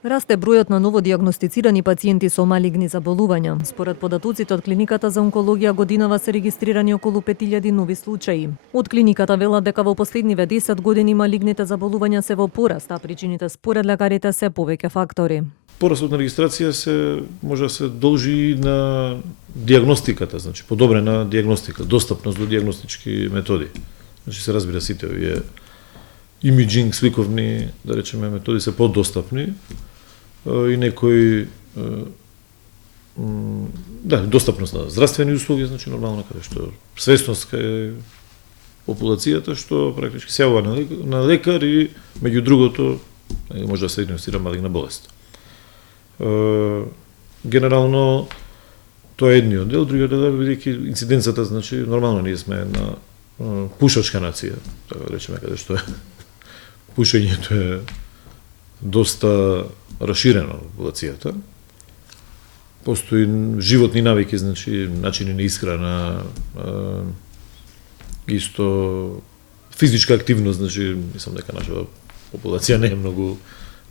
Расте бројот на новодиагностицирани пациенти со малигни заболувања. Според податоците од клиниката за онкологија годинава се регистрирани околу 5000 нови случаи. Од клиниката велат дека во последниве 10 години малигните заболувања се во пораст, а причините според лекарите се повеќе фактори. Порастот на регистрација може да се должи и на диагностиката, значи подобрена диагностика, достапност до диагностички методи. Значи се разбира сите овие имиджинг, сликовни, да речеме, методи се подостапни и некои достапност на здравствени услуги, значи нормално каде што свесност кај популацијата што практички се јавува на лекар и меѓу другото може да се диагностира малигна болест. Генерално тоа е едниот дел, другиот дел бидејќи инциденцата, значи нормално ние сме една пушачка нација, така да речеме, каде што пушењето е доста расширено во популацијата. Постои животни навики, значи начини на исхрана, исто физичка активност, значи мислам дека нашата популација не е многу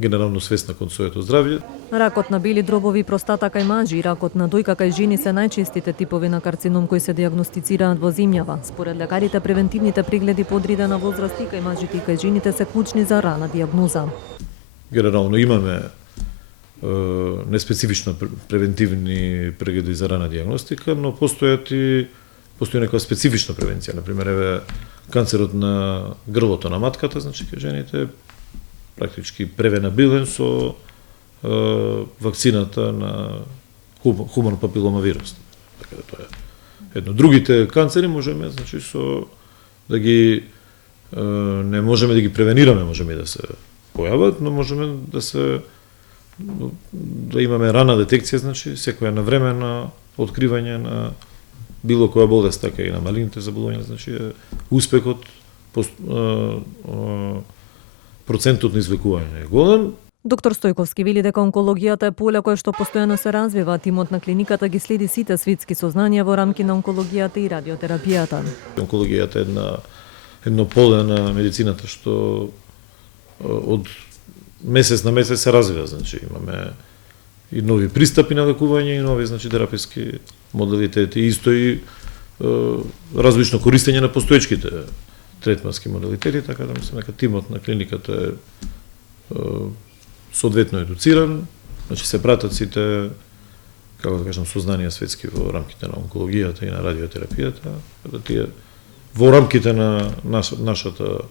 генерално свесна кон своето здравје. Ракот на бели дробови, простата кај мажи и ракот на дојка кај жени се најчестите типови на карцином кои се диагностицираат во земјава. Според лекарите, превентивните прегледи по одредена возраст и кај мажите и кај жените се клучни за рана диагноза. Генерално имаме неспецифично превентивни прегледи за рана диагностика, но постои некоја специфична превенција. Например, еве канцерот на грлото на матката, значи кај жените практички превенабилен со вакцината на хуман папиломавирус. Така да тоа е едно. Другите канцери можеме, значи да ги не можеме да ги превенираме, можеме да се појават, но можеме да имаме рана детекција, значи секоја навремена откривање на било која болест, така и на малигните заболувања, значи успехот процентот на извлекување е голем. Доктор Стојковски вели дека онкологијата е поле кое што постојано се развива, тимот на клиниката ги следи сите светски сознанија во рамки на онкологијата и радиотерапијата. Онкологијата е едно поле на медицината што од месец на месец се развива, значи имаме и нови пристапи на лекување и нови, значи, тераписки модалитети, исто и различно користење на постоечките третмански модалитети, така да мислам дека тимот на клиниката е соодветно едуциран, значи се пратат сите, како да кажам, сознанија светски во рамките на онкологијата и на радиотерапијата, да тие во рамките на нашата,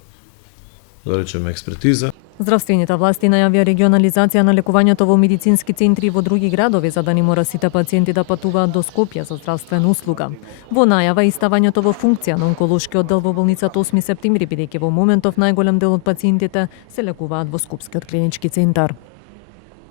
да речеме, експертиза. Здравствените власти најавија регионализација на лекувањето во медицински центри во други градови, за да не мора сите пациенти да патуваат до Скопје за здравствена услуга. Во најава и ставањето во функција на онколошкиот дел во болницата 8 септември, бидејќи во моментов најголем дел од пациентите се лекуваат во Скопскиот клинички центар.